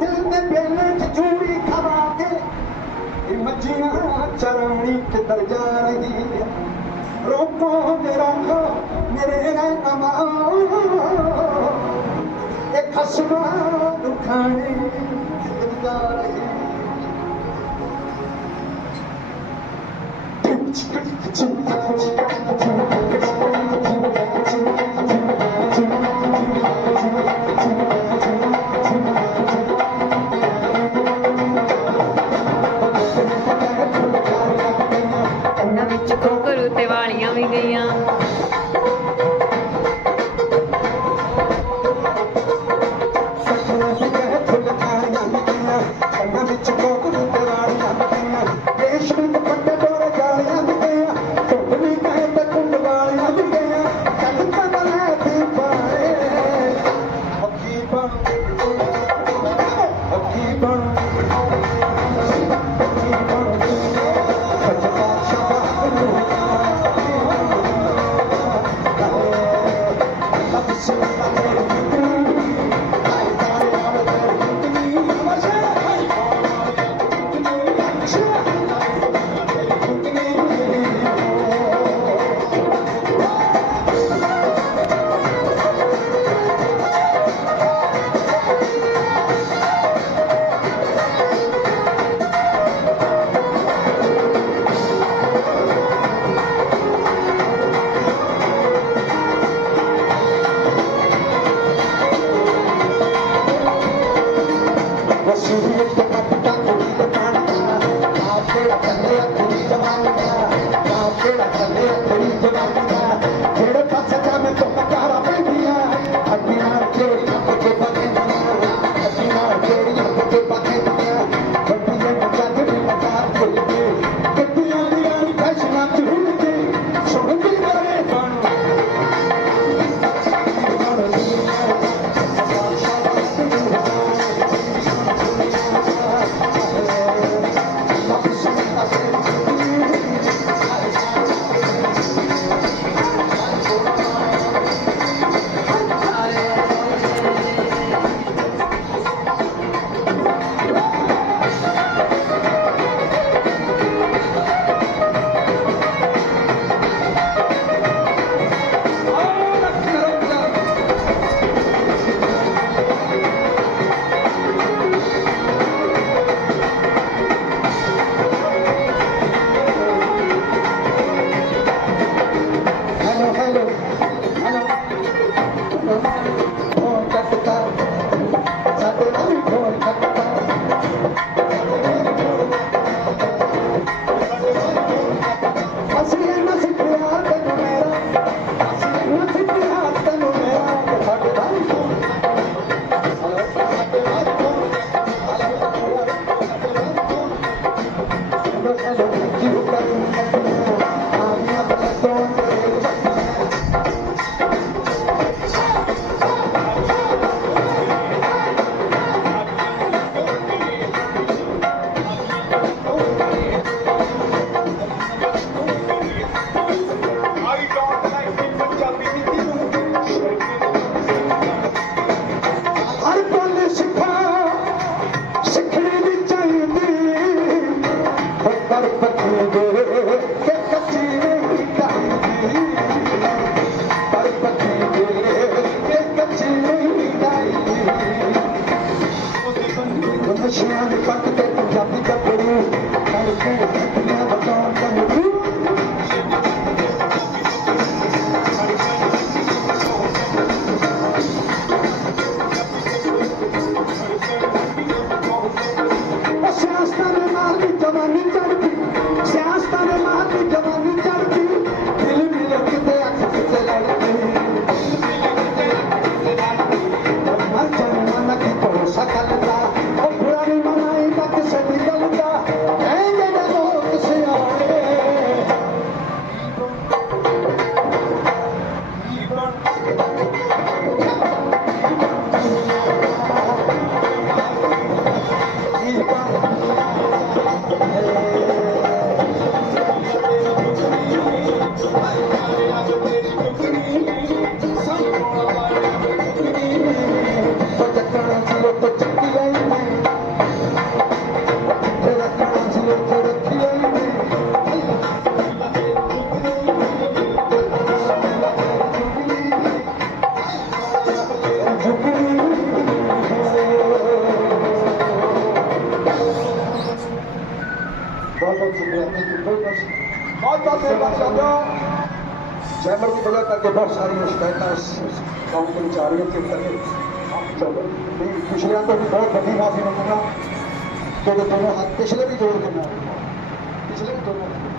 ਦਿਲ ਨੇ ਬੇਲੇ ਚ ਚੂੜੀ ਖਵਾ ਕੇ, ਇਹ ਮੱਝੀਆਂ ਚਰਾਣੀ ਕਿੱਧਰ ਜਾ ਰਹੀ ਹੈ ਰੋਕੋ ਮੇਰਾ ਕੋ ਮੇਰੇ ਰਹਿਣਾ ਮਾਓ ਇਹ ਖਸਮਾ ਦੁਖਾਣੀ ਕਿੱਧਰ ਜਾ ਰਹੀ ਹੈ ਚਿਕ ਚਿਕ ਚਿਕ ਚਿਕ ਨਸ਼ਿਆਂ ਦੇ ਪੱਕ ਤੇ ਪੰਜਾਬੀ ਕੱਪੜੇ ਕਰਕੇ बहुत बहुत शुक्रिया थैंक यू वेरी मच बहुत बहुत धन्यवाद साथियों चैनल की वजह करके बहुत सारी शिकायतें काउंसिल जा रही है कि करके पिछलियाँ तो भी बहुत बड़ी माफी मांगूंगा क्योंकि दोनों हाथ पिछले भी जोड़ देना पिछले भी दोनों